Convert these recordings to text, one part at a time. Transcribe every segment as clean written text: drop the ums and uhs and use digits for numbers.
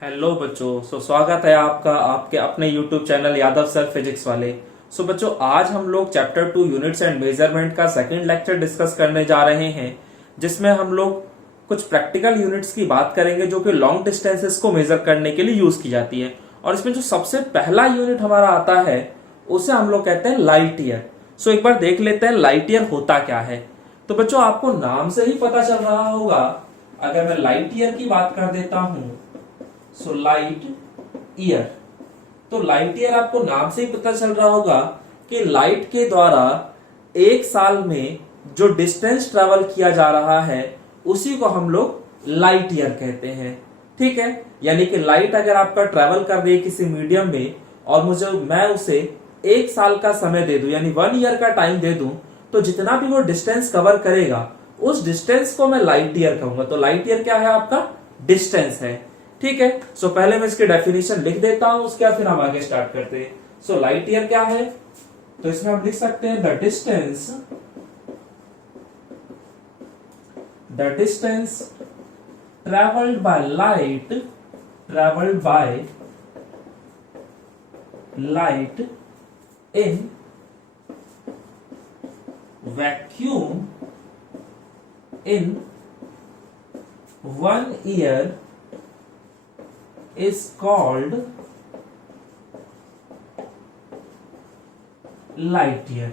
Hello बच्चों। स्वागत है आपका आपके अपने YouTube channel Yadav sir physics वाले। बच्चों, आज हम लोग चैप्टर 2 यूनिट्स एंड मेजरमेंट का सेकंड लेक्चर डिस्कस करने जा रहे हैं, जिसमें हम लोग कुछ प्रैक्टिकल यूनिट्स की बात करेंगे जो कि लॉन्ग डिस्टेंसेस को मेजर करने के लिए यूज की जाती है। और इसमें जो सबसे पहला यूनिट हमारा आता है उसे हम लोग कहते हैं लाइट ईयर। एक बार देख लेते हैं लाइट ईयर होता क्या है। तो बच्चों, आपको नाम से ही पता चल रहा होगा। अगर मैं लाइट ईयर की बात कर देता हूं, लाइट ईयर, तो लाइट ईयर आपको नाम से ही पता चल रहा होगा कि लाइट के द्वारा एक साल में जो डिस्टेंस ट्रेवल किया जा रहा है उसी को हम लोग लाइट ईयर कहते हैं। ठीक है, यानी कि लाइट अगर आपका ट्रेवल कर रही है किसी मीडियम में और मैं उसे एक साल का समय दे दूं, यानी 1 ईयर का टाइम दे दूं, तो जितना भी वो डिस्टेंस कवर करेगा उस डिस्टेंस को मैं लाइट ईयर कहूंगा। तो लाइट ईयर क्या है? आपका डिस्टेंस है। ठीक है, पहले मैं इसकी डेफिनेशन लिख देता हूं, उसके बाद फिर हम आगे स्टार्ट करते हैं। लाइट ईयर क्या है? तो इसमें हम लिख सकते हैं the distance travelled by light in vacuum in 1 year is called light year.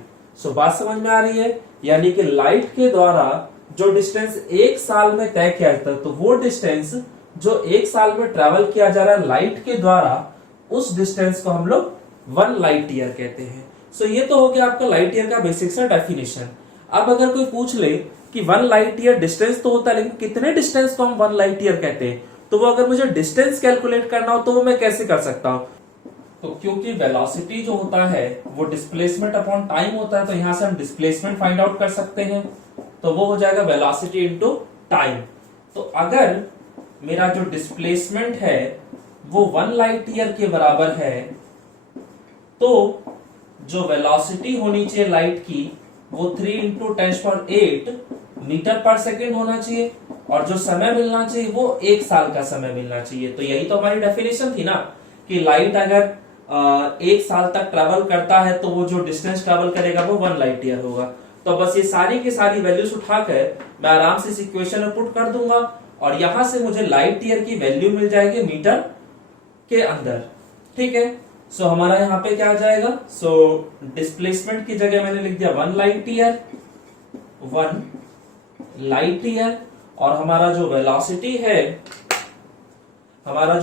बात समझ में आ रही है? यानी कि लाइट के द्वारा जो डिस्टेंस एक साल में तय किया जाता है, तो वो डिस्टेंस जो एक साल में ट्रेवल किया जा रहा है लाइट के द्वारा, उस डिस्टेंस को हम लोग 1 लाइट ईयर कहते हैं। ये तो हो गया आपका लाइट ईयर का बेसिक सा डेफिनेशन। अब अगर कोई पूछ ले कि 1 लाइट ईयर डिस्टेंस तो होता है, लेकिन कितने डिस्टेंस को हम 1 लाइट ईयर कहते हैं, तो वो अगर मुझे डिस्टेंस कैलकुलेट करना हो तो वो मैं कैसे कर सकता हूं? तो क्योंकि वेलोसिटी जो होता है वो डिस्प्लेसमेंट अपॉन टाइम होता है, तो यहां से हम डिस्प्लेसमेंट फाइंड आउट कर सकते हैं। तो वो हो जाएगा वेलोसिटी इनटू टाइम। तो अगर मेरा जो डिस्प्लेसमेंट है वो 1 लाइट ईयर के बराबर है, तो जो वेलोसिटी होनी चाहिए लाइट की वो 3 इंटू 10⁸ मीटर पर सेकेंड होना चाहिए, और जो समय मिलना चाहिए वो 1 साल का समय मिलना चाहिए। तो यही तो हमारी डेफिनेशन थी ना, कि लाइट अगर 1 साल तक ट्रेवल करता है तो वो जो डिस्टेंस ट्रेवल करेगा वो 1 लाइट ईयर होगा। तो बस ये सारी की सारी वैल्यूज उठाकर मैं आराम से इस इक्वेशन में पुट कर दूंगा, और यहां से मुझे लाइट ईयर की वैल्यू मिल जाएगी मीटर के अंदर। ठीक है, हमारा यहाँ पे क्या आ जाएगा? डिस्प्लेसमेंट की जगह मैंने लिख दिया 1 लाइट ईयर, 1 लाइट ईयर, और हमारा जो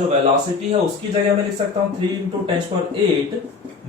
वेलोसिटी है उसकी जगह मैं लिख सकता हूं 3 इंटू 10⁸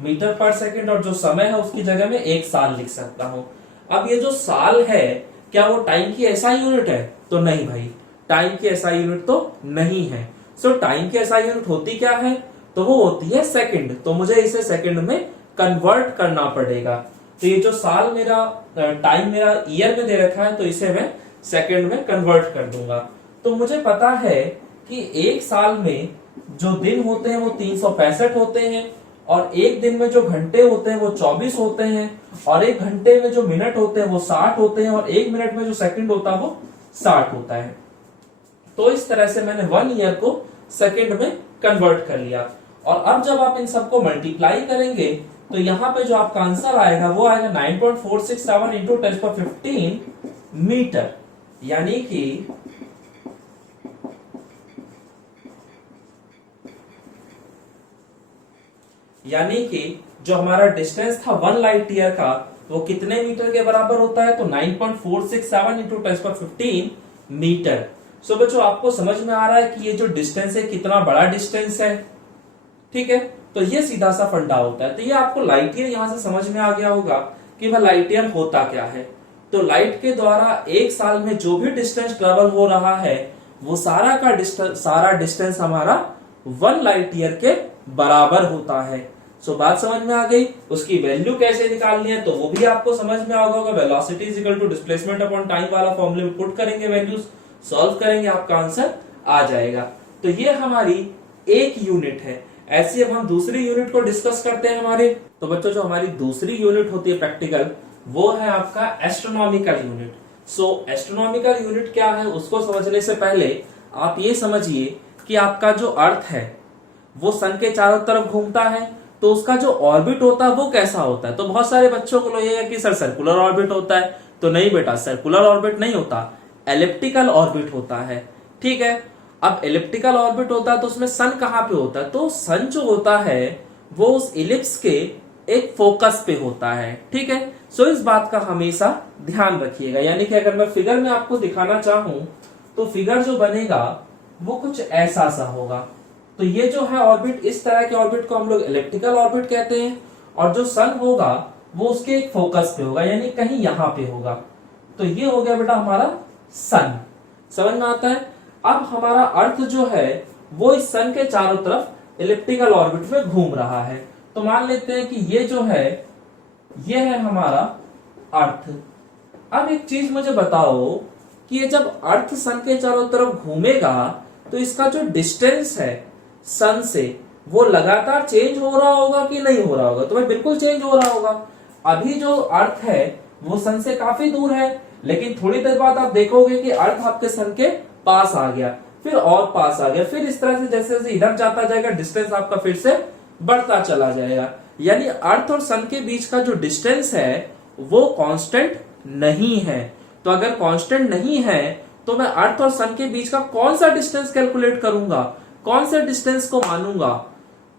मीटर पर सेकेंड, और जो समय है उसकी जगह में 1 साल लिख सकता हूं। अब ये जो साल है, क्या वो टाइम की एसआई यूनिट है? तो नहीं भाई, टाइम की एसआई यूनिट तो नहीं है। टाइम की एसआई यूनिट होती क्या है? तो वो होती है सेकंड। तो मुझे इसे सेकंड में कन्वर्ट करना पड़ेगा। तो ये जो साल मेरा टाइम मेरा ईयर में दे रखा है, तो इसे मैं सेकंड में कन्वर्ट कर दूंगा। तो मुझे पता है कि एक साल में जो दिन होते हैं वो 365 होते हैं, और एक दिन में जो घंटे होते हैं वो 24 होते हैं, और एक घंटे में जो मिनट होते हैं वो 60 होते हैं, और एक मिनट में जो सेकंड होता है वो 60 होता है। तो इस तरह से मैंने 1 ईयर को सेकंड में कन्वर्ट कर लिया। और अब जब आप इन सबको मल्टीप्लाई करेंगे तो यहां पे जो आपका आंसर आएगा वो आएगा 9.467 इंटू 10⁻15 मीटर। यानी कि जो हमारा डिस्टेंस था 1 लाइट ईयर का वो कितने मीटर के बराबर होता है? तो 9.467 इंटू 10⁻15 मीटर। बच्चों, आपको समझ में आ रहा है कि ये जो डिस्टेंस है कितना बड़ा डिस्टेंस है। ठीक है, तो ये सीधा सा फंडा होता है। तो ये आपको लाइट ईयर यहां से समझ में आ गया होगा कि वह लाइट ईयर होता क्या है। तो लाइट के द्वारा एक साल में जो भी डिस्टेंस ट्रेवल हो रहा है वो सारा डिस्टेंस हमारा 1 लाइट ईयर के बराबर होता है। बात समझ में आ गई। उसकी वैल्यू कैसे निकालनी है तो वो भी आपको समझ में आ गया। Velocity is equal to displacement upon time वाला फॉर्मूले में पुट करेंगे, वैल्यूज सॉल्व करेंगे, आपका आंसर आ जाएगा। तो ये हमारी एक यूनिट है। ऐसे अब हम दूसरी यूनिट को डिस्कस करते हैं हमारे। तो बच्चों, जो हमारी दूसरी यूनिट होती है प्रैक्टिकल, वो है आपका एस्ट्रोनॉमिकल यूनिट। एस्ट्रोनॉमिकल यूनिट क्या है उसको समझने से पहले आप ये समझिए कि आपका जो अर्थ है वो सन के चारों तरफ घूमता है, तो उसका जो ऑर्बिट होता है वो कैसा होता है? तो बहुत सारे बच्चों को लगेगा कि सर सर्कुलर ऑर्बिट होता है। तो नहीं बेटा, सर्कुलर ऑर्बिट नहीं होता, एलिप्टिकल ऑर्बिट होता है। ठीक है, अब एलिप्टिकल ऑर्बिट होता है तो उसमें सन कहां पे होता है? तो सन जो होता है वो उस इलिप्स के एक फोकस पे होता है। ठीक है, सो इस बात का हमेशा ध्यान रखिएगा। यानी कि अगर मैं फिगर में आपको दिखाना चाहूं तो फिगर जो बनेगा वो कुछ ऐसा सा होगा। तो ये जो है ऑर्बिट, इस तरह के ऑर्बिट को हम लोग इलिप्टिकल ऑर्बिट कहते हैं, और जो सन होगा वो उसके एक फोकस पे होगा, यानी कहीं यहां पे होगा। तो ये हो गया बेटा हमारा सन। समझ में आता है? अब हमारा अर्थ जो है वो इस सन के चारों तरफ इलिप्टिकल ऑर्बिट में घूम रहा है। तो मान लेते हैं कि ये जो है ये है हमारा अर्थ। अब एक चीज मुझे बताओ कि ये जब अर्थ सन के चारों तरफ घूमेगा तो इसका जो डिस्टेंस है सन से वो लगातार चेंज हो रहा होगा कि नहीं हो रहा होगा? तो भाई बिल्कुल चेंज हो रहा होगा। अभी जो अर्थ है वो सन से काफी दूर है, लेकिन थोड़ी देर बाद आप देखोगे कि अर्थ आपके सन के पास आ गया, फिर और पास आ गया, फिर इस तरह से जैसे जैसे इधर जाता जाएगा डिस्टेंस आपका फिर से बढ़ता चला जाएगा। यानी अर्थ और सन के बीच का जो डिस्टेंस है वो कांस्टेंट नहीं है। तो अगर कांस्टेंट नहीं है तो मैं अर्थ और सन के बीच का कौन सा डिस्टेंस कैलकुलेट करूंगा, कौन से डिस्टेंस को मानूंगा?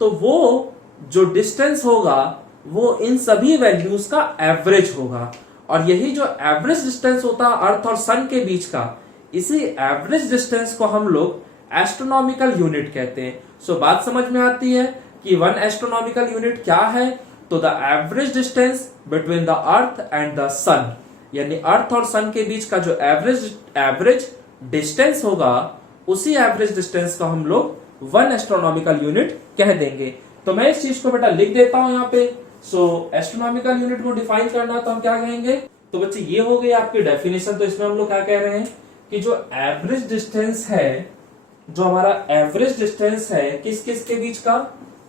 तो वो जो डिस्टेंस होगा वो इन सभी वैल्यूज का एवरेज होगा। और यही जो एवरेज डिस्टेंस होता है अर्थ और सन के बीच का, इसी एवरेज डिस्टेंस को हम लोग एस्ट्रोनॉमिकल यूनिट कहते हैं। सो बात समझ में आती है कि वन एस्ट्रोनॉमिकल यूनिट क्या है? तो the average distance between the earth and the sun, यानी अर्थ और सन के बीच का जो एवरेज डिस्टेंस होगा उसी एवरेज डिस्टेंस को हम लोग वन एस्ट्रोनॉमिकल यूनिट कह देंगे। तो मैं इस चीज को बेटा लिख देता हूं यहाँ पे। सो एस्ट्रोनॉमिकल यूनिट को डिफाइन करना तो हम क्या कहेंगे? तो बच्चे ये हो गई आपकी डेफिनेशन। तो इसमें हम लोग क्या कह रहे हैं कि जो एवरेज डिस्टेंस है, जो हमारा एवरेज डिस्टेंस है किस किस के बीच का?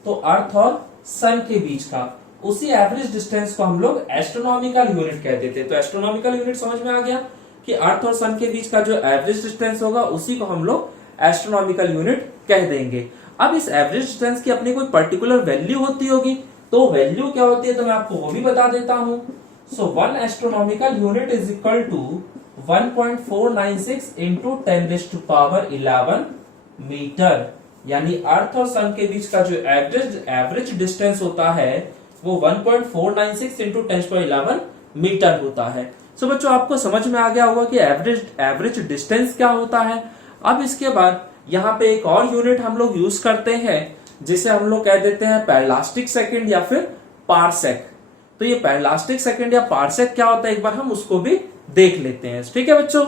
तो अर्थ और सन के बीच का, उसी एवरेज डिस्टेंस को हम लोग एस्ट्रोनॉमिकल यूनिट कह देते हैं। तो एस्ट्रोनॉमिकल यूनिट समझ में आ गया कि अर्थ और सन के बीच का जो एवरेज डिस्टेंस होगा उसी को हम लोग एस्ट्रोनॉमिकल यूनिट कह देंगे। अब इस एवरेज डिस्टेंस की अपनी कोई पर्टिकुलर वैल्यू होती होगी, तो वैल्यू क्या होती है तो मैं आपको वो भी बता देता हूं। So one astronomical unit is equal to 1.496 into 10⁻11 metre. यानी अर्थ और सन के बीच का जो एवरेज डिस्टेंस होता है वो 1.496 इंटू 10⁻11 मीटर होता है। सो बच्चों आपको समझ में आ गया होगा कि एवरेज डिस्टेंस क्या होता है। अब इसके बाद यहाँ पे एक और यूनिट हम लोग यूज करते हैं जिसे हम लोग कह देते हैं पैरलास्टिक सेकंड या फिर पारसेक। तो ये पैरलास्टिक सेकंड या पारसेक क्या होता है एक बार हम उसको भी देख लेते हैं। ठीक है बच्चों?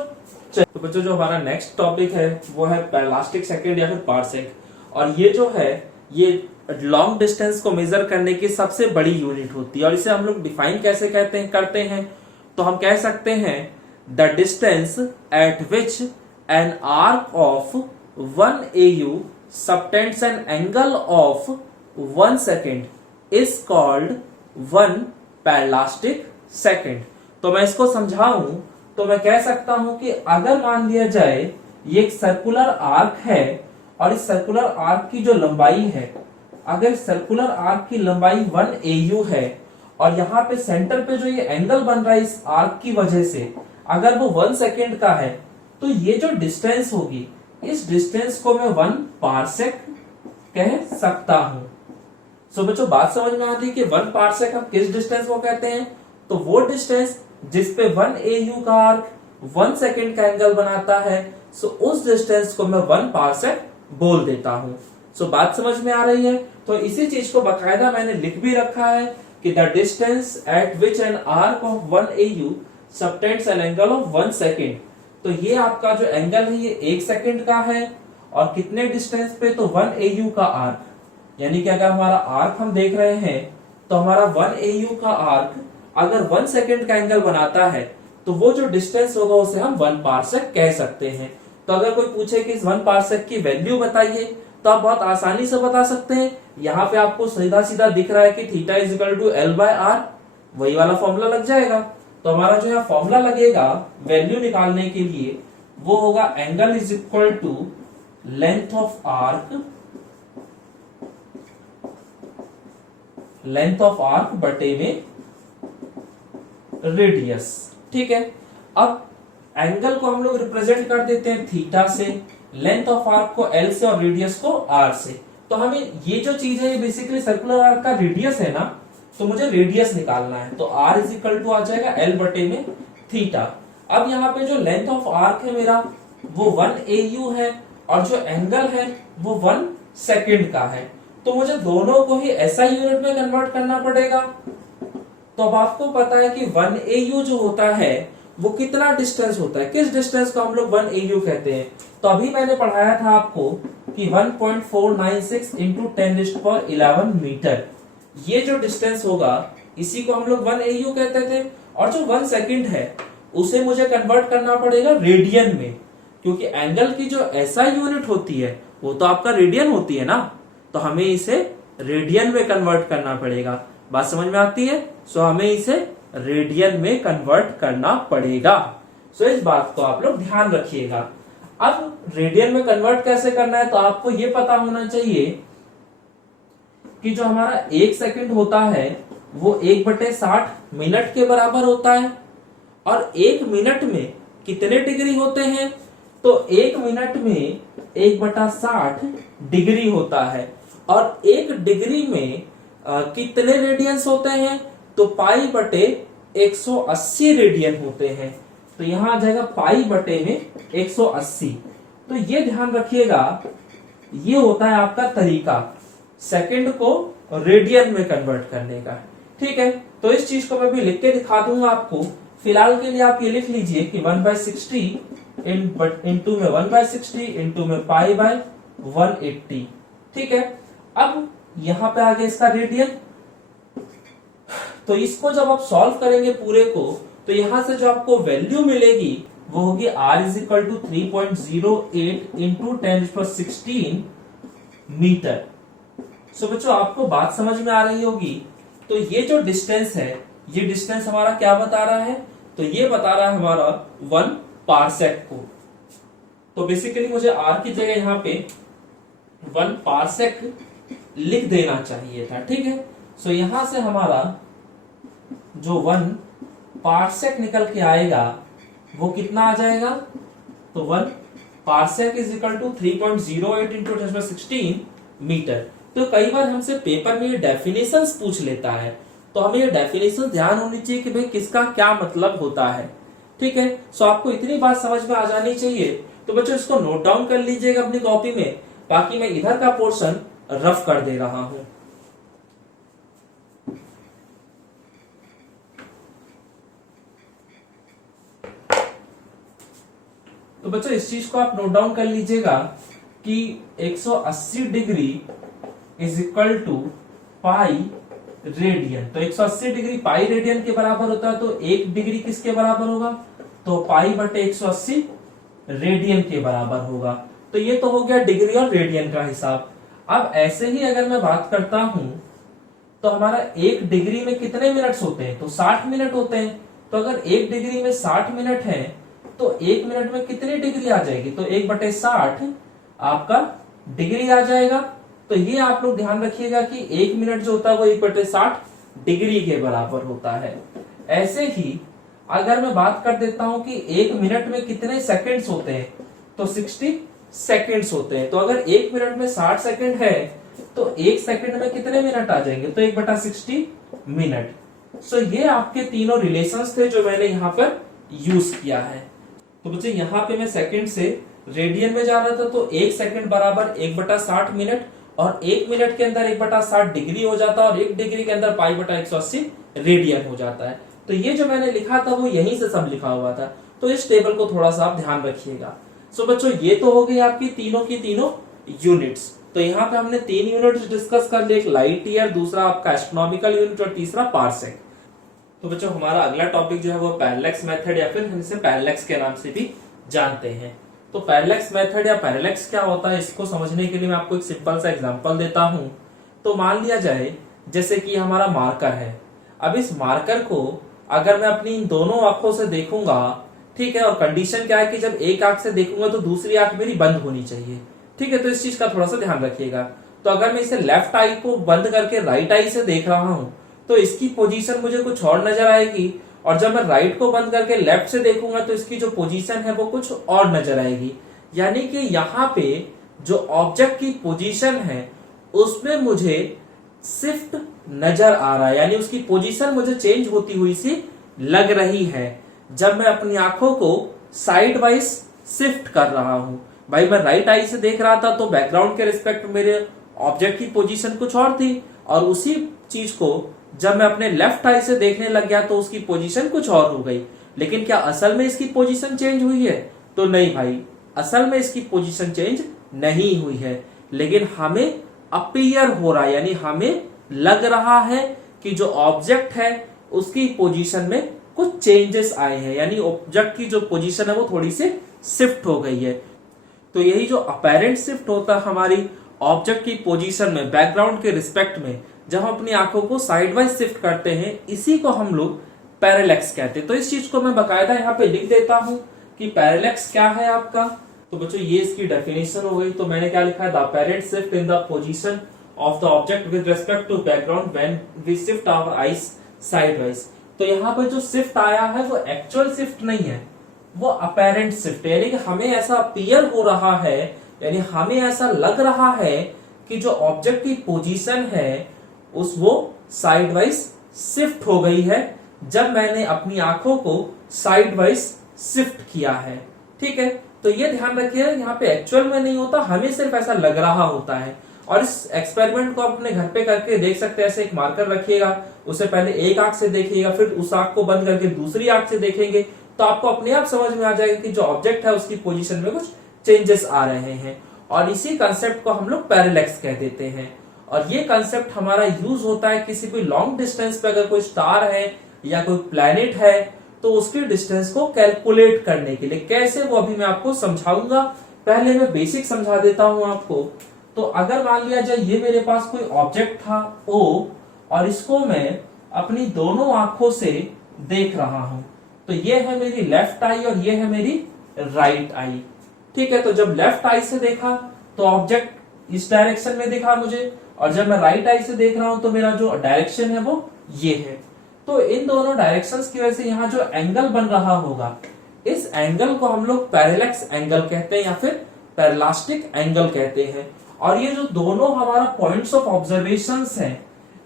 तो बच्चों जो हमारा नेक्स्ट टॉपिक है वो है पैरलास्टिक सेकंड या फिर पारसेक। और ये जो है ये लॉन्ग डिस्टेंस को मेजर करने की सबसे बड़ी यूनिट होती है। और इसे हम लोग डिफाइन कैसे करते हैं? तो हम कह सकते हैं the distance eight which an arc of 1 AU subtends an angle of 1 second is called 1 parallastic second। तो मैं इसको समझाऊं तो मैं कह सकता हूं कि अगर मान लिया जाए ये एक सर्कुलर आर्क है और इस सर्कुलर आर्क की जो लंबाई है, अगर सर्कुलर आर्क की लंबाई 1 AU है और यहाँ पे सेंटर पे जो ये एंगल बन रहा है इस आर्क की वजह से, अगर वो 1 सेकेंड का है तो ये जो डिस्टेंस होगी इस डिस्टेंस को मैं 1 पारसेक कह सकता हूं। सो बच्चों बात समझ में आती है कि 1 पारसेक हम किस डिस्टेंस को कहते हैं? तो वो डिस्टेंस जिसपे 1 AU का आर्क 1 सेकेंड का एंगल बनाता है, सो उस डिस्टेंस को मैं 1 पारसेक बोल देता हूं। सो बात समझ में आ रही है? तो इसी चीज को बकायदा मैंने लिख भी रखा है कि the distance eight which an arc of 1 AU subtends an angle of 1 second. तो ये आपका जो एंगल है ये 1 सेकेंड का है और कितने डिस्टेंस पे? तो 1 AU का आर्क। यानी कि अगर हमारा आर्क हम देख रहे हैं तो हमारा 1 AU का आर्क अगर 1 सेकेंड का एंगल बनाता है तो वो जो डिस्टेंस होगा उसे हम 1 पारसेक कह सकते हैं। तो अगर कोई पूछे कि इस 1 पारसेक की वैल्यू बताइए तो आप बहुत आसानी से बता सकते हैं। यहाँ पे आपको सीधा सीधा दिख रहा है कि theta is equal to L/R, वही वाला फॉर्मूला लग जाएगा। तो हमारा जो यहाँ फॉर्मूला लगेगा वैल्यू निकालने के लिए वो होगा angle is equal to length of arc बटे में रेडियस। ठीक है, अब एंगल को हम लोग रिप्रेजेंट कर देते हैं थीटा से, लेंथ ऑफ आर्क को एल से और रेडियस को आर से। तो हमें ये जो चीज है ये बेसिकली सर्कुलर आर्क का रेडियस है ना, तो मुझे रेडियस निकालना है। तो आर इज इक्वल टू आ जाएगा एल बटे में थीटा। अब यहाँ पे जो लेंथ ऑफ आर्क है मेरा वो 1 AU है और जो एंगल है वो 1 सेकेंड का है। तो मुझे दोनों को ही SI यूनिट में कन्वर्ट करना पड़ेगा। तो अब आपको पता है कि 1 AU जो होता है वो कितना डिस्टेंस होता है, किस डिस्टेंस को हम लोग 1 AU कहते हैं। तो अभी मैंने पढ़ाया था आपको कि 1.496 इंटू 10⁻11 मीटर, ये जो डिस्टेंस होगा इसी को हम लोग 1 AU कहते थे। और जो 1 सेकंड है उसे मुझे कन्वर्ट करना पड़ेगा रेडियन में, क्योंकि एंगल की जो SI यूनिट होती है वो तो आपका रेडियन होती है ना, तो हमें इसे रेडियन में कन्वर्ट करना पड़ेगा। बात समझ में आती है? सो हमें इसे रेडियन में कन्वर्ट करना पड़ेगा। सो इस बात को आप लोग ध्यान रखिएगा। अब रेडियन में कन्वर्ट कैसे करना है, तो आपको ये पता होना चाहिए कि जो हमारा 1 सेकंड होता है वो 1/60 मिनट के बराबर होता है। और 1 मिनट में कितने डिग्री होते हैं, तो 1 मिनट में 1/60 डिग्री होता है। और 1 डिग्री में कितने रेडियंस होते हैं, तो पाई बटे 180 रेडियन होते हैं। तो यहां आ जाएगा पाई बटे में 180। तो ये ध्यान रखिएगा, ये होता है आपका तरीका सेकंड को रेडियन में कन्वर्ट करने का। ठीक है, तो इस चीज को मैं भी लिख के दिखा दूंगा आपको। फिलहाल के लिए आप ये लिख लीजिए कि 1/60 इंटू में 1/60 इंटू में पाई बाय 180। ठीक है, अब यहां पे आ गया इसका रेडियन। तो इसको जब आप सॉल्व करेंगे पूरे को, तो यहां से जो आपको वैल्यू मिलेगी वो होगी R is equal to 3.08 into 10⁻16 metre. So बच्चों आपको बात समझ में आ रही होगी। तो ये जो डिस्टेंस है, ये डिस्टेंस हमारा क्या बता रहा है, तो ये बता रहा है हमारा 1 पारसेक को। तो बेसिकली मुझे R की जगह यहाँ पे 1 पारसेक लिख देना चाहिए था। ठीक है, सो यहां से हमारा जो 1 पारसेक निकल के आएगा वो कितना आ जाएगा, तो 1 parsec is equal to 3.08 into 10⁻16 metre. तो कई बार हमसे पेपर में ये डेफिनेशंस पूछ लेता है, तो हमें ये डेफिनेशन ध्यान होनी चाहिए कि भाई किसका क्या मतलब होता है। ठीक है, सो आपको इतनी बात समझ में आ जानी चाहिए। तो बच्चों इसको नोट डाउन कर लीजिएगा अपनी कॉपी में, बाकी मैं इधर का पोर्शन रफ कर दे रहा हूं। तो बच्चों इस चीज को आप नोट डाउन कर लीजिएगा कि 180 degree is equal to pi radian. तो 180 डिग्री पाई रेडियन के बराबर होता है, तो 1 डिग्री किसके बराबर होगा, तो पाई बटे 180 रेडियन के बराबर होगा। तो ये तो हो गया डिग्री और रेडियन का हिसाब। अब ऐसे ही अगर मैं बात करता हूं तो हमारा 1 डिग्री में कितने मिनट्स होते हैं, तो 60 मिनट होते हैं। तो अगर 1 डिग्री में 60 मिनट है तो 1 मिनट में कितनी डिग्री आ जाएगी, तो 1/60 आपका डिग्री आ जाएगा। तो ये आप लोग ध्यान रखिएगा कि 1 मिनट जो होता है वो 1/60 डिग्री के बराबर होता है। ऐसे ही अगर मैं बात कर देता हूं कि 1 मिनट में कितने सेकंड्स होते हैं, तो 60 सेकंड्स होते हैं। तो अगर 1 मिनट में 60 सेकंड है तो 1 सेकंड में कितने मिनट आ जाएंगे, तो 1/60 मिनट। सो ये आपके तीनों रिलेशंस थे जो मैंने यहाँ पर यूज किया है। तो बच्चे यहाँ पे मैं सेकंड से रेडियन में जा रहा था, तो 1 सेकंड बराबर 1/60 मिनट, और 1 मिनट के अंदर 1/60 डिग्री हो जाता है, और 1 डिग्री के अंदर पाई बटा 180 रेडियन हो जाता है। तो ये जो मैंने लिखा था वो यहीं से सब लिखा हुआ था। तो इस टेबल को थोड़ा सा आप ध्यान रखिएगा। सो बच्चों ये तो हो गई आपकी तीनों की तीनों यूनिट्स। तो यहाँ पे हमने 3 यूनिट्स डिस्कस कर लिए, एक लाइट ईयर, दूसरा आपका एस्ट्रोनॉमिकल यूनिट और तीसरा पारसेक। तो बच्चों हमारा अगला टॉपिक जो है वो पैरेलैक्स मेथड, या फिर हम इसे पैरेलैक्स के नाम से भी जानते हैं। तो पैरेलैक्स मेथड या पैरेलैक्स क्या होता है, इसको समझने के लिए मैं आपको एक सिंपल सा एग्जांपल देता हूं। तो मान लिया जाए जैसे कि हमारा मार्कर है। अब इस मार्कर को अगर मैं अपनी इन दोनों आंखों से देखूंगा, ठीक है, और कंडीशन क्या है कि जब एक आंख से देखूंगा तो दूसरी आंख मेरी बंद होनी चाहिए। ठीक है, तो इस चीज का थोड़ा सा ध्यान रखिएगा। तो अगर मैं इसे लेफ्ट आई को बंद करके राइट आई से देख रहा हूं तो इसकी पोजीशन मुझे कुछ और नजर आएगी, और जब मैं राइट को बंद करके लेफ्ट से देखूंगा तो इसकी जो पोजीशन है वो कुछ और नजर आएगी। यानी कि यहाँ पे जो ऑब्जेक्ट की पोजीशन है उसमें मुझे शिफ्ट नजर आ रहा है, यानी उसकी पोजीशन मुझे चेंज होती हुई सी लग रही है जब मैं अपनी आंखों को साइड वाइज शिफ्ट कर रहा हूं। भाई मैं राइट आई से देख रहा था तो बैकग्राउंड के रिस्पेक्ट मेरे ऑब्जेक्ट की पोजीशन कुछ और थी, और उसी चीज को जब मैं अपने लेफ्ट आई से देखने लग गया तो उसकी पोजीशन कुछ और हो गई। लेकिन क्या असल में इसकी पोजीशन चेंज हुई है? तो नहीं भाई, असल में इसकी पोजीशन चेंज नहीं हुई है, लेकिन हमें अपीयर हो रहा है, यानी हमें लग रहा है कि जो ऑब्जेक्ट है उसकी पोजीशन में कुछ चेंजेस आए हैं, यानी ऑब्जेक्ट की जो पोजीशन है वो थोड़ी सी शिफ्ट हो गई है। तो यही जो अपेरेंट शिफ्ट होता है हमारी ऑब्जेक्ट की पोजीशन में बैकग्राउंड के रिस्पेक्ट में, जब हम अपनी आंखों को साइड वाइज शिफ्ट करते हैं, इसी को हम लोग पैरेलैक्स कहते हैं। तो इस चीज को मैं बकायदा यहाँ पे लिख देता हूं कि पैरेलैक्स क्या है आपका। तो बच्चों ये इसकी डेफिनेशन हो गई। तो मैंने क्या लिखा है, the apparent shift in the position of the object with respect to background when we shift our eyes sidewise. तो यहाँ पे जो शिफ्ट आया है वो एक्चुअल शिफ्ट नहीं है, वो अपेरेंट शिफ्ट है, यानी कि हमें ऐसा अपीयर हो रहा है, यानी हमें ऐसा लग रहा है कि जो ऑब्जेक्ट की पोजीशन है उस वो साइड वाइज शिफ्ट हो गई है जब मैंने अपनी आंखों को साइड वाइज शिफ्ट किया है। ठीक है, तो ये ध्यान रखिए यहाँ पे एक्चुअल में नहीं होता, हमें सिर्फ ऐसा लग रहा होता है। और इस एक्सपेरिमेंट को आप अपने घर पे करके देख सकते हैं। ऐसे एक मार्कर रखिएगा, उसे पहले एक आंख से देखिएगा, फिर उस आंख को बंद करके दूसरी आंख से देखेंगे, तो आपको अपने आप समझ में आ जाएगा कि जो ऑब्जेक्ट है उसकी पोजीशन में कुछ चेंजेस आ रहे हैं। और इसी कंसेप्ट को हम लोग पैरेलैक्स कह देते हैं। और ये कंसेप्ट हमारा यूज होता है किसी कोई लॉन्ग डिस्टेंस पे अगर कोई स्टार है या कोई प्लैनेट है तो उसकी डिस्टेंस को कैलकुलेट करने के लिए। कैसे, वो अभी मैं आपको समझाऊंगा, पहले मैं बेसिक समझा देता हूं आपको। तो अगर मान लिया जाए ये मेरे पास कोई ऑब्जेक्ट था O, और इसको मैं अपनी दोनों आंखों से देख रहा हूं, तो ये है मेरी लेफ्ट आई और ये है मेरी राइट आई। ठीक है, तो जब लेफ्ट आई से देखा तो ऑब्जेक्ट इस डायरेक्शन में दिखा मुझे, और जब मैं राइट आई से देख रहा हूं तो मेरा जो डायरेक्शन है वो ये है। तो इन दोनों डायरेक्शंस की वजह से यहाँ जो एंगल बन रहा होगा, इस एंगल को हम लोग पैरेलैक्स एंगल कहते हैं या फिर पैरेलास्टिक एंगल कहते हैं। और ये जो दोनों हमारा पॉइंट्स ऑफ ऑब्जर्वेशंस हैं,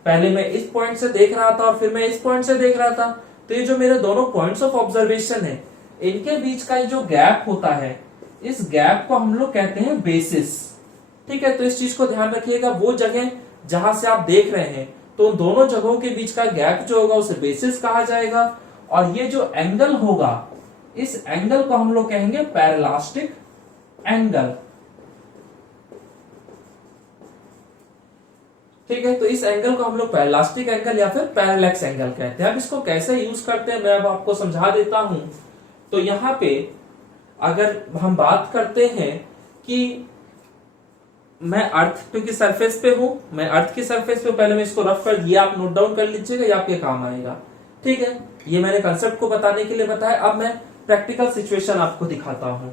पहले मैं इस पॉइंट से देख रहा था और फिर मैं इस पॉइंट से देख रहा था, तो ये जो मेरे दोनों पॉइंट्स ऑफ ऑब्जर्वेशन है इनके बीच का जो गैप होता है, इस गैप को हम लोग कहते हैं बेसिस। ठीक है, तो इस चीज को ध्यान रखिएगा, वो जगह जहां से आप देख रहे हैं तो उन दोनों जगहों के बीच का गैप जो होगा उसे बेसिस कहा जाएगा। और ये जो एंगल होगा, इस एंगल को हम लोग कहेंगे पैरेलास्टिक एंगल। ठीक है, तो इस एंगल को हम लोग पैरेलास्टिक एंगल या फिर पैरेलैक्स एंगल कहते हैं। अब इसको कैसे यूज करते हैं मैं अब आपको समझा देता हूं। तो यहाँ पे अगर हम बात करते हैं कि मैं अर्थ की सरफेस पे हूं, मैं अर्थ की सरफेस पे, पहले मैं इसको रफ कर दिया, आप नोट डाउन कर लीजिएगा, ये आपके काम आएगा। ठीक है, ये मैंने कंसेप्ट को बताने के लिए बताया। अब मैं प्रैक्टिकल सिचुएशन आपको दिखाता हूं।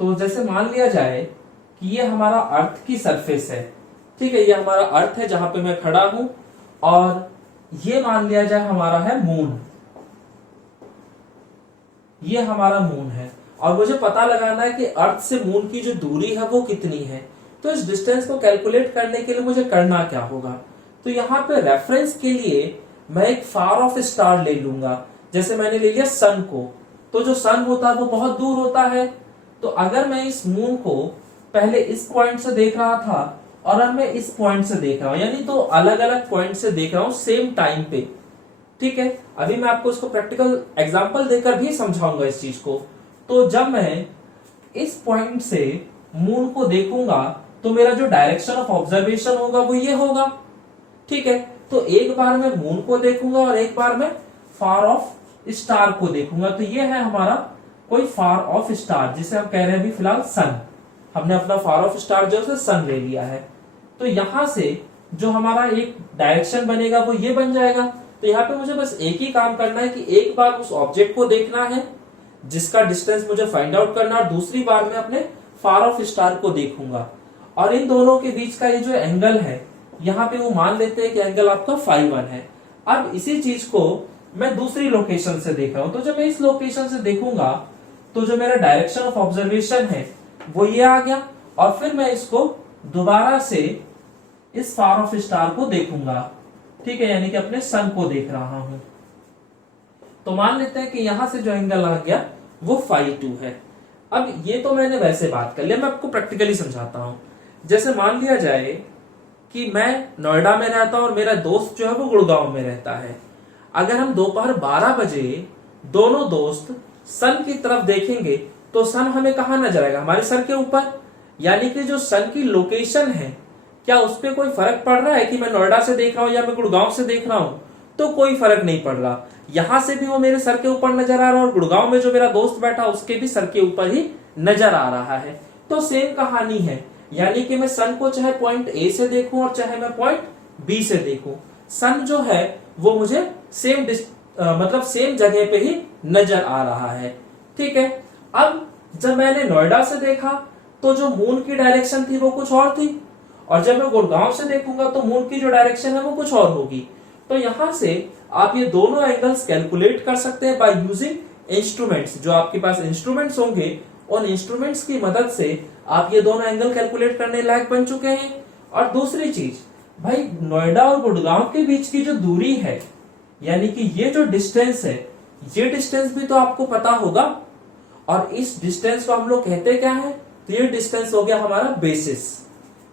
तो जैसे मान लिया जाए कि ये हमारा अर्थ की सरफेस है। ठीक है, ये हमारा अर्थ है जहां पे मैं खड़ा हूं, और ये मान लिया जाए हमारा है मून, ये हमारा मून है। और मुझे पता लगाना है कि अर्थ से मून की जो दूरी है वो कितनी है। तो इस डिस्टेंस को कैलकुलेट करने के लिए मुझे करना क्या होगा, तो यहाँ पे रेफरेंस के लिए मैं एक फार ऑफ स्टार ले लूंगा। जैसे मैंने ले लिया सन को, तो जो सन होता है वो बहुत दूर होता है। तो अगर मैं इस मून को पहले इस पॉइंट से देख रहा था और अब मैं इस पॉइंट से देख रहा हूं, यानी तो अलग अलग पॉइंट से देख रहा हूं सेम टाइम पे। ठीक है, अभी मैं आपको इसको प्रैक्टिकल एग्जांपल देकर भी समझाऊंगा इस चीज को। तो जब मैं इस पॉइंट से मून को देखूंगा तो मेरा जो डायरेक्शन ऑफ ऑब्जर्वेशन होगा वो ये होगा। ठीक है, तो एक बार मैं मून को देखूंगा और एक बार मैं फार ऑफ स्टार को देखूंगा। तो ये है हमारा कोई फार ऑफ स्टार, जिसे हम कह रहे हैं अभी फिलहाल सन। हमने अपना फार ऑफ स्टार जो है सन ले लिया है। तो यहां से जो हमारा एक डायरेक्शन बनेगा वो ये बन जाएगा। तो यहाँ पे मुझे बस एक ही काम करना है कि एक बार उस ऑब्जेक्ट को देखना है जिसका डिस्टेंस मुझे फाइंड आउट करना, और दूसरी बार मैं अपने फार ऑफ स्टार को देखूंगा। और इन दोनों के बीच का ये जो एंगल है, यहाँ पे वो मान लेते हैं कि एंगल आपका φ1 है। अब इसी चीज को मैं दूसरी लोकेशन से देख रहा हूं, तो जब मैं इस लोकेशन से देखूंगा तो जो मेरा डायरेक्शन ऑफ ऑब्जर्वेशन है वो ये आ गया, और फिर मैं इसको दोबारा से इस फार ऑफ स्टार को देखूंगा, ठीक है, यानी कि अपने सन को देख रहा हूं। तो मान लेते हैं कि यहां से जो एंगल आ गया वो φ2 है। अब ये तो मैंने वैसे बात कर लिया, मैं आपको प्रैक्टिकली समझाता हूं। जैसे मान लिया जाए कि मैं नोएडा में रहता हूं और मेरा दोस्त जो है वो गुड़गांव में रहता है। अगर हम दोपहर 12 बजे दोनों दोस्त सन की तरफ देखेंगे तो सन हमें कहां नजर आएगा, हमारे सर के ऊपर। यानी कि जो सन की लोकेशन है, क्या उस पर कोई फर्क पड़ रहा है कि मैं नोएडा से देख रहा हूं या मैं गुड़गांव से देख रहा हूं? तो कोई फर्क नहीं पड़ रहा। यहां से भी वो मेरे सर के ऊपर नजर आ रहा है और गुड़गांव में जो मेरा दोस्त बैठा उसके भी सर के ऊपर ही नजर आ रहा है। तो सेम कहानी है, यानी कि मैं सन को चाहे पॉइंट ए से देखूं और चाहे मैं पॉइंट बी से देखूं, सन जो है वो मुझे मतलब सेम जगह पे ही नजर आ रहा है, ठीक है। अब जब मैंने नोएडा से देखा तो जो मून की डायरेक्शन थी वो कुछ और थी, और जब मैं गुड़गांव से देखूंगा तो मून की जो डायरेक्शन है वो कुछ और होगी। तो यहां से आप ये दोनों एंगल्स कैलकुलेट कर सकते हैं बाय यूजिंग इंस्ट्रूमेंट्स। जो आपके पास इंस्ट्रूमेंट्स होंगे उन इंस्ट्रूमेंट्स की मदद से आप ये दोनों एंगल कैलकुलेट करने लायक बन चुके हैं। और दूसरी चीज, भाई नोएडा और गुड़गांव के बीच की जो दूरी है, यानी कि ये जो डिस्टेंस है, ये डिस्टेंस भी तो आपको पता होगा। और इस डिस्टेंस को हम लोग कहते क्या है, तो ये डिस्टेंस हो गया हमारा बेसिस,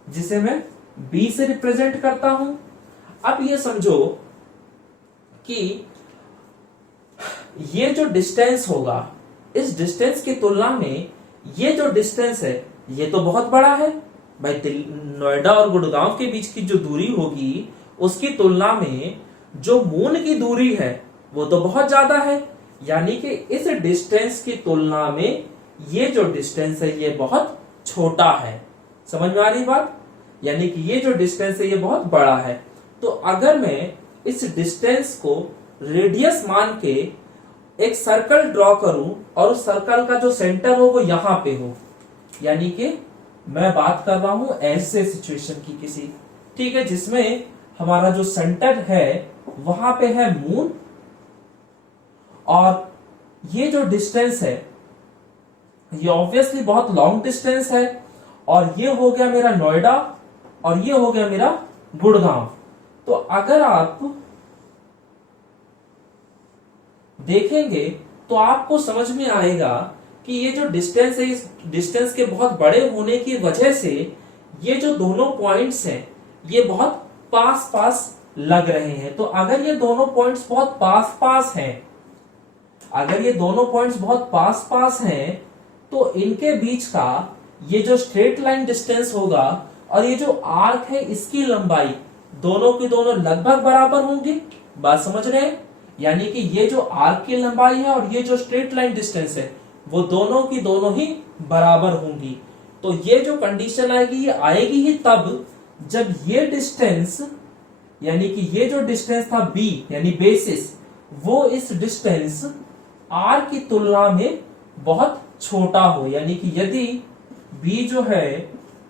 जिसे मैं बी से रिप्रेजेंट करता हूं। अब ये समझो कि ये जो डिस्टेंस होगा, इस डिस्टेंस की तुलना में ये जो डिस्टेंस है ये तो बहुत बड़ा है। भाई नोएडा और गुड़गांव के बीच की जो दूरी होगी उसकी तुलना में जो मून की दूरी है वो तो बहुत ज्यादा है। यानी कि इस डिस्टेंस की तुलना में ये जो डिस्टेंस है ये बहुत छोटा है। समझ में आ रही बात? यानी कि ये जो डिस्टेंस है ये बहुत बड़ा है। तो अगर मैं इस डिस्टेंस को रेडियस मान के एक सर्कल ड्रॉ करूं और उस सर्कल का जो सेंटर हो वो यहां पे हो, यानी कि मैं बात कर रहा हूं ऐसे सिचुएशन की किसी, ठीक है, जिसमें हमारा जो सेंटर है वहां पे है मून, और ये जो डिस्टेंस है ये ऑब्वियसली बहुत लॉन्ग डिस्टेंस है, और ये हो गया मेरा नोएडा और ये हो गया मेरा गुड़गांव। तो अगर आप देखेंगे तो आपको समझ में आएगा कि ये जो डिस्टेंस है, इस डिस्टेंस के बहुत बड़े होने की वजह से ये जो दोनों पॉइंट्स हैं ये बहुत पास पास लग रहे हैं। तो अगर ये दोनों पॉइंट्स बहुत पास पास हैं, अगर ये दोनों पॉइंट्स बहुत पास पास हैं तो इनके बीच का ये जो स्ट्रेट लाइन डिस्टेंस होगा और ये जो आर्क है इसकी लंबाई दोनों की दोनों लगभग बराबर होंगी। बात समझ रहे हैं? यानी कि ये जो आर्क की लंबाई है और ये जो स्ट्रेट लाइन डिस्टेंस है वो दोनों की दोनों ही बराबर होंगी। तो ये जो कंडीशन आएगी ये आएगी ही तब जब ये डिस्टेंस, यानी कि ये जो डिस्टेंस था b यानी बेसिस, वो इस डिस्टेंस r की तुलना में बहुत छोटा हो। यानी कि यदि b जो है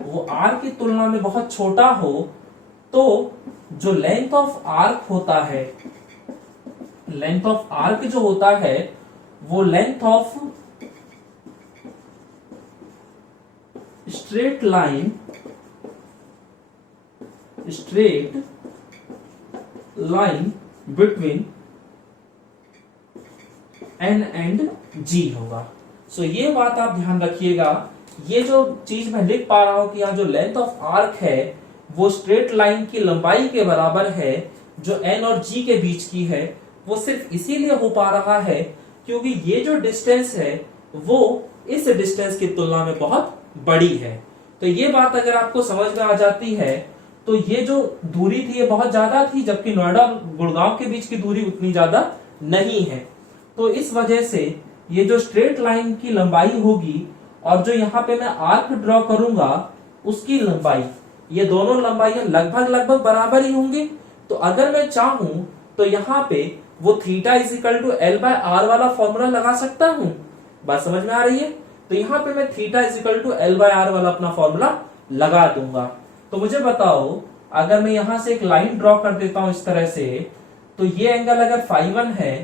वो r की तुलना में बहुत छोटा हो तो जो लेंथ ऑफ आर्क होता है, लेंथ ऑफ आर्क जो होता है वो length of straight line, straight line between n and g होगा। सो ये बात आप ध्यान रखिएगा। ये जो चीज मैं लिख पा रहा हूं कि यहाँ जो लेंथ ऑफ आर्क है वो स्ट्रेट लाइन की लंबाई के बराबर है जो n और g के बीच की है, वो सिर्फ इसीलिए हो पा रहा है क्योंकि ये जो डिस्टेंस है वो इस डिस्टेंस की तुलना में बहुत बड़ी है। तो ये बात अगर आपको समझ में आ जाती है तो ये जो दूरी थी ये बहुत ज्यादा थी, जबकि नोएडा और गुड़गांव के बीच की दूरी उतनी ज्यादा नहीं है। तो इस वजह से ये जो स्ट्रेट लाइन की लंबाई होगी और जो यहाँ पे मैं आर्क ड्रॉ करूंगा उसकी लंबाई, ये दोनों लंबाइयां लगभग लगभग बराबर ही होंगी। तो अगर मैं चाहूं तो यहाँ पे वो theta is equal to L by R वाला फॉर्मूला लगा सकता हूं, बात समझ में आ रही है? तो यहाँ पे मैं theta is equal to L by R वाला अपना फॉर्मूला लगा दूंगा। तो मुझे बताओ, अगर मैं यहां से एक लाइन ड्रॉ कर देता हूं इस तरह से, तो ये एंगल अगर फाई 1 है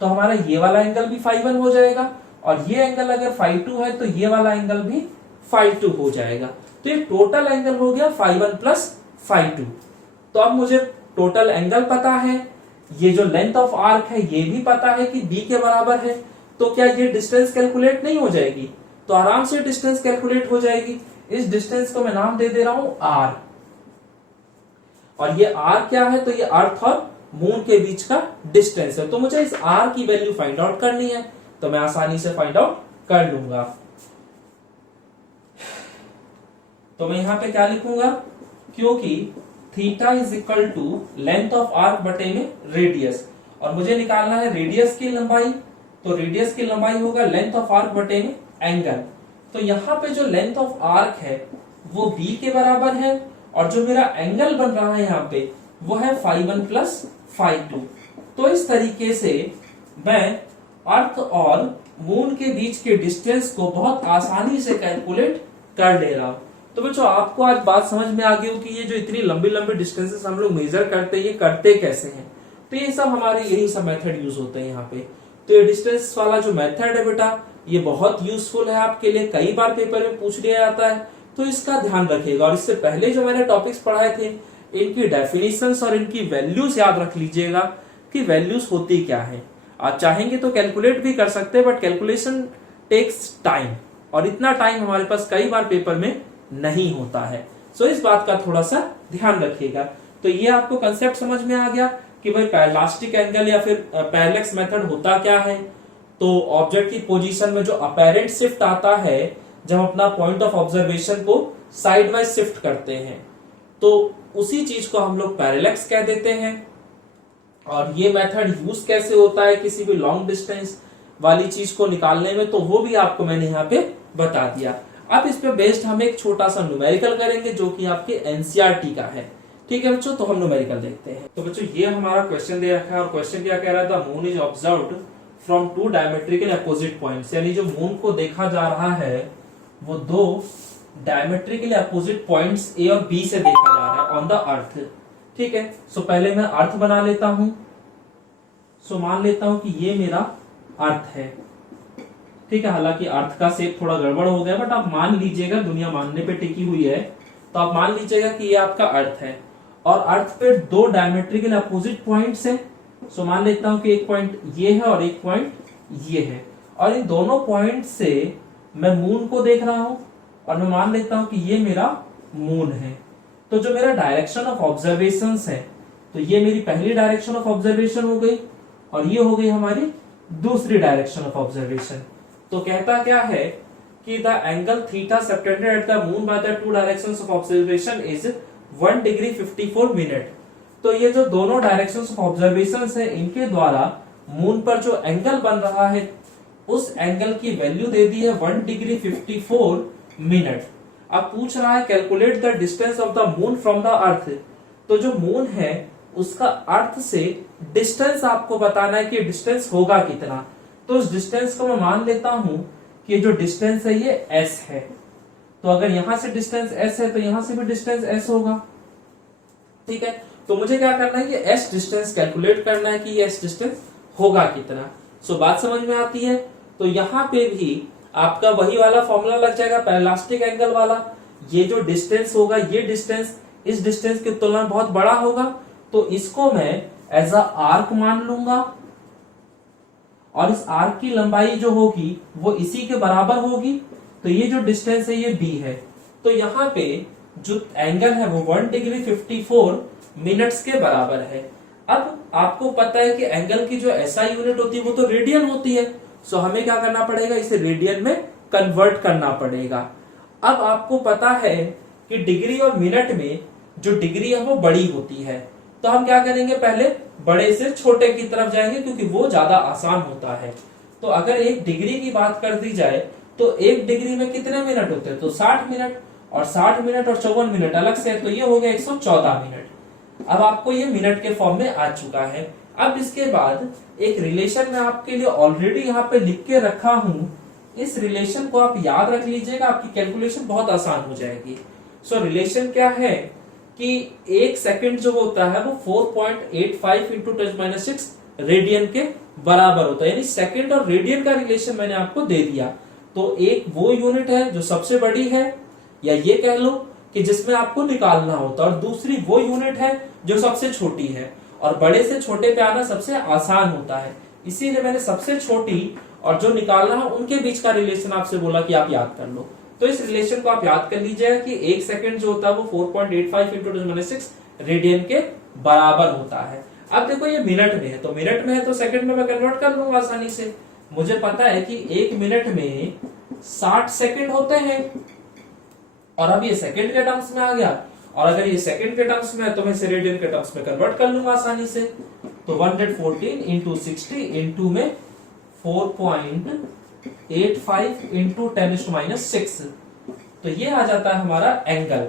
तो हमारा ये वाला एंगल भी फाई 1 हो जाएगा, और ये एंगल अगर फाई 2 है तो ये वाला एंगल भी फाई 2 हो जाएगा। तो ये टोटल एंगल हो गया फाई 1 प्लस फाई 2। तो अब मुझे टोटल एंगल पता है, ये जो लेंथ ऑफ आर्क है ये भी पता है कि बी के बराबर है, तो क्या ये डिस्टेंस कैलकुलेट नहीं हो जाएगी? तो आराम से डिस्टेंस कैलकुलेट हो जाएगी। इस डिस्टेंस को मैं नाम दे दे रहा हूं आर, और ये आर क्या है? तो ये अर्थ और मून के बीच का डिस्टेंस है। तो मुझे इस आर की वैल्यू फाइंड आउट करनी है, तो मैं आसानी से फाइंड आउट कर लूंगा। तो मैं यहां पे क्या लिखूंगा, क्योंकि theta is equal to length of arc बटे में रेडियस, और मुझे निकालना है रेडियस की लंबाई, तो रेडियस की लंबाई होगा लेंथ ऑफ आर्क बटे में एंगल। तो यहां पे जो लेंथ ऑफ आर्क है वो बी के बराबर है, और जो मेरा एंगल बन रहा है यहाँ पे वो है फाई 1 प्लस फाई 2। तो इस तरीके से मैं अर्थ और मून के बीच के डिस्टेंस को बहुत आसानी से कैलकुलेट कर ले रहा हूं। तो बच्चों, आपको आज बात समझ में आ गई हो कि ये जो इतनी लंबी लंबी डिस्टेंसेस हम लोग मेजर करते हैं, ये करते कैसे हैं। तो ये सब हमारे यही सब मेथड यूज होते हैं यहाँ पे। तो ये डिस्टेंस वाला जो मेथड है बेटा, ये बहुत यूजफुल है आपके लिए, कई बार पेपर में पूछ लिया जाता है, तो इसका ध्यान रखिएगा। और इससे पहले जो मैंने टॉपिक्स पढ़ाए थे, इनकी डेफिनेशंस और इनकी वैल्यूज याद रख लीजिएगा कि वैल्यूज होती क्या है। आप चाहेंगे तो कैलकुलेट भी कर सकते हैं, बट कैलकुलेशन टेक्स टाइम, और इतना टाइम हमारे पास कई बार पेपर में नहीं होता है। सो इस बात का थोड़ा सा ध्यान रखिएगा। तो ये आपको कंसेप्ट समझ में आ गया कि भाई पैरालास्टिक एंगल या फिर पैरेलैक्स मेथड होता क्या है। तो ऑब्जेक्ट की पोजीशन में जो अपेरेंट शिफ्ट आता है जब अपना पॉइंट ऑफ ऑब्जर्वेशन को साइड वाइज शिफ्ट करते हैं, तो उसी चीज को हम लोग पैरेलैक्स कह देते हैं। और ये मेथड यूज कैसे होता है किसी भी लॉन्ग डिस्टेंस वाली चीज को निकालने में, तो वो भी आपको मैंने यहाँ पे बता दिया। अब इस पे बेस्ड हम एक छोटा सा न्यूमेरिकल करेंगे जो कि आपके एनसीईआरटी का है। ठीक है बच्चों, तो हम न्यूमेरिकल देखते हैं। तो बच्चों, ये हमारा क्वेश्चन दे रखा है, और क्वेश्चन क्या कह रहा है, the moon is observed from 2 diametrical opposite points, यानी जो मून को देखा जा रहा है वो 2 डायमेट्रिकल अपोजिट पॉइंट्स ए और बी से देखा जा रहा है ऑन द अर्थ। ठीक है, सो पहले मैं अर्थ बना लेता हूं। सो मान लेता हूं कि ये मेरा अर्थ है। ठीक है, हालांकि अर्थ का शेप थोड़ा गड़बड़ हो गया, बट आप मान लीजिएगा, दुनिया मानने पे टिकी हुई है, तो आप मान लीजिएगा कि ये आपका अर्थ है, और अर्थ पे 2 डायमेट्रिकल अपोजिट पॉइंट्स हैं। सो मान लेता हूं कि एक पॉइंट ये है और एक पॉइंट ये है, और इन दोनों पॉइंट से मैं मून को देख रहा हूं, और मैं मान लेता हूं कि ये मेरा मून है। तो जो मेरा डायरेक्शन ऑफ ऑब्जर्वेशन है, तो ये मेरी पहली डायरेक्शन ऑफ ऑब्जर्वेशन हो गई, और ये हो गई हमारी दूसरी डायरेक्शन ऑफ ऑब्जर्वेशन। तो कहता क्या है कि the angle theta subtended at the moon by the 2 directions of observation is 1 degree 54 minute. तो ये जो दोनों डायरेक्शंस ऑफ ऑब्जर्वेशन है, इनके द्वारा मून पर जो एंगल बन रहा है, उस एंगल की वैल्यू दे दी है 1 डिग्री 54 मिनट। अब पूछ रहा है calculate the distance of the moon from the earth. तो जो मून है उसका अर्थ से डिस्टेंस आपको बताना है कि डिस्टेंस होगा कितना। तो उस डिस्टेंस को मैं मान लेता हूं कि जो डिस्टेंस है ये s है। तो अगर यहां से डिस्टेंस s है तो यहां से भी डिस्टेंस s होगा। ठीक है, तो मुझे क्या करना है, ये s डिस्टेंस कैलकुलेट करना है कि ये s डिस्टेंस होगा कितना। सो बात समझ में आती है। तो यहां पे भी आपका वही वाला फॉर्मूला लग जाएगा पैरालास्टिक एंगल वाला। ये जो डिस्टेंस होगा, ये डिस्टेंस इस डिस्टेंस की तुलना में बहुत बड़ा होगा, तो इसको मैं एज अ आर्क मान लूंगा, और इस आर्क की लंबाई जो होगी वो इसी के बराबर होगी। तो ये जो डिस्टेंस है ये b है। तो यहाँ पे जो एंगल है वो 1 डिग्री 54 मिनट्स के बराबर है। अब आपको पता है कि एंगल की जो एसआई यूनिट होती है वो तो रेडियन होती है। सो हमें क्या करना पड़ेगा, इसे रेडियन में कन्वर्ट करना पड़ेगा। अब आपको पता है कि डिग्री और मिनट में जो डिग्री है वो बड़ी होती है, तो हम क्या करेंगे, पहले बड़े से छोटे की तरफ जाएंगे क्योंकि वो ज्यादा आसान होता है। तो अगर 1 डिग्री की बात कर दी जाए तो 1 डिग्री में कितने मिनट होते हैं, तो 60 मिनट, और 60 मिनट और 54 मिनट अलग से है, तो ये हो गया 114 मिनट। अब आपको ये मिनट के फॉर्म में आ चुका है। अब इसके बाद एक रिलेशन में आपके लिए ऑलरेडी यहाँ पे लिख के रखा हूं इस रिलेशन को आप याद रख लीजिएगा, आपकी कैलकुलेशन बहुत आसान हो जाएगी। सो रिलेशन क्या है कि एक सेकंड जो होता है वो 4.85 इंटू 10⁻⁶ रेडियन के बराबर होता है, यानी सेकंड और रेडियन का रिलेशन मैंने आपको दे दिया। तो एक वो यूनिट है जो सबसे बड़ी है, या ये कह लो कि जिसमें आपको निकालना होता है, और दूसरी वो यूनिट है जो सबसे छोटी है, और बड़े से छोटे पे आना सबसे आसान होता है। इसीलिए मैंने सबसे छोटी और जो निकालना है उनके बीच का रिलेशन आपसे बोला कि आप याद कर लो। तो इस रिलेशन को आप याद कर लीजिएगा कि एक सेकंड जो होता है वो 4.85 इंटू 10⁻⁶ रेडियन के बराबर होता है। अब देखो ये मिनट में है, तो मिनट में है तो सेकंड में मैं कन्वर्ट कर लूंगा आसानी से। मुझे पता है कि एक मिनट में 60 सेकंड होते हैं, और अब ये सेकंड के टर्म्स में आ गया, और अगर ये सेकंड के टर्म्स में है तो मैं इसे रेडियन के टर्म्स में कन्वर्ट कर लूंगा आसानी से। तो 114 इंटू 60 इंटू में 4.85 इंटू 10⁻⁶, तो ये आ जाता है हमारा एंगल।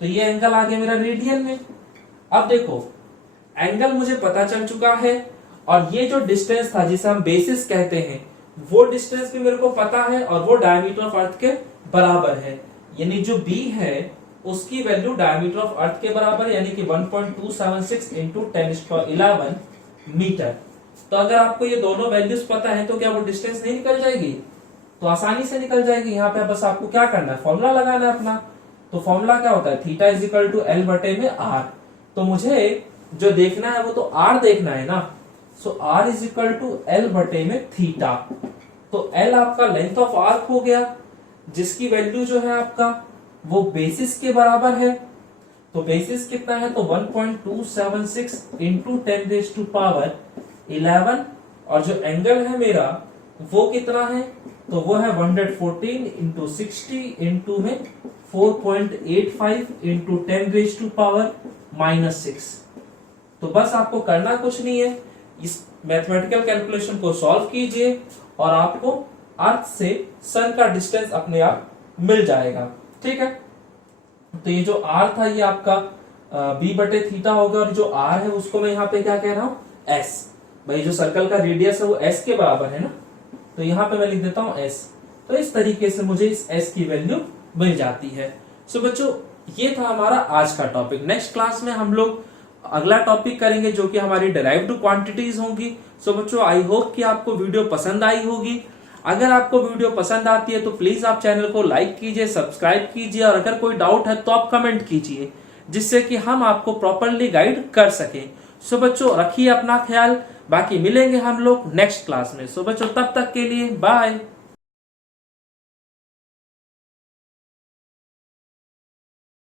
तो ये एंगल आ गया मेरा रेडियन में। अब देखो एंगल मुझे पता चल चुका है, और ये जो डिस्टेंस था जिसे हम बेसिस कहते हैं, वो डिस्टेंस भी मेरे को पता है, और वो डायमीटर ऑफ अर्थ के बराबर है। यानी जो बी है उसकी वैल्यू डायमीटर ऑफ अर्थ के बराबर, यानी कि 1.276 इंटू 10⁻11 मीटर। तो अगर आपको ये दोनों वैल्यूज पता है तो क्या वो डिस्टेंस नहीं निकल जाएगी? तो आसानी से निकल जाएगी। यहाँ पे बस आपको क्या करना है, फॉर्मूला लगाना है अपना। तो फॉर्मूला क्या होता है, theta is equal to L बटे में आर। तो मुझे जो देखना है वो तो आर देखना है ना। So R is equal to L बटे में थीटा। तो एल आपका लेंथ ऑफ आर्क हो गया, जिसकी वैल्यू जो है आपका वो बेसिस के बराबर है। तो बेसिस कितना है, तो 1.276 इंटू 10⁻11, और जो एंगल है मेरा वो कितना है, तो वो है 114 इंटू 60 इंटू में 4.85 इंटू 10⁻⁻⁻6। तो बस आपको करना कुछ नहीं है, इस मैथमेटिकल कैलकुलेशन को सॉल्व कीजिए और आपको अर्थ से सन का डिस्टेंस अपने आप मिल जाएगा। ठीक है, तो ये जो आर था ये आपका बी बटे थीटा होगा, और जो आर है उसको मैं यहाँ पे क्या कह रहा हूँ, एस। भाई जो सर्कल का रेडियस है वो एस के बराबर है ना, तो यहाँ पे मैं लिख देता हूँ एस। तो इस तरीके से मुझे इस एस की वैल्यू मिल जाती है। सो बच्चों ये था हमारा आज का टॉपिक। नेक्स्ट क्लास में हम लोग अगला टॉपिक करेंगे जो कि हमारी डिराइव्ड क्वांटिटीज होंगी। सो बच्चों आई होप कि आपको वीडियो पसंद आई होगी। अगर आपको वीडियो पसंद आती है तो प्लीज आप चैनल को लाइक कीजिए, सब्सक्राइब कीजिए, और अगर कोई डाउट है तो आप कमेंट कीजिए, जिससे कि हम आपको प्रॉपरली गाइड कर सकें। सो बच्चों रखिए अपना ख्याल, बाकी मिलेंगे हम लोग नेक्स्ट क्लास में। सो बच्चों तब तक के लिए बाय।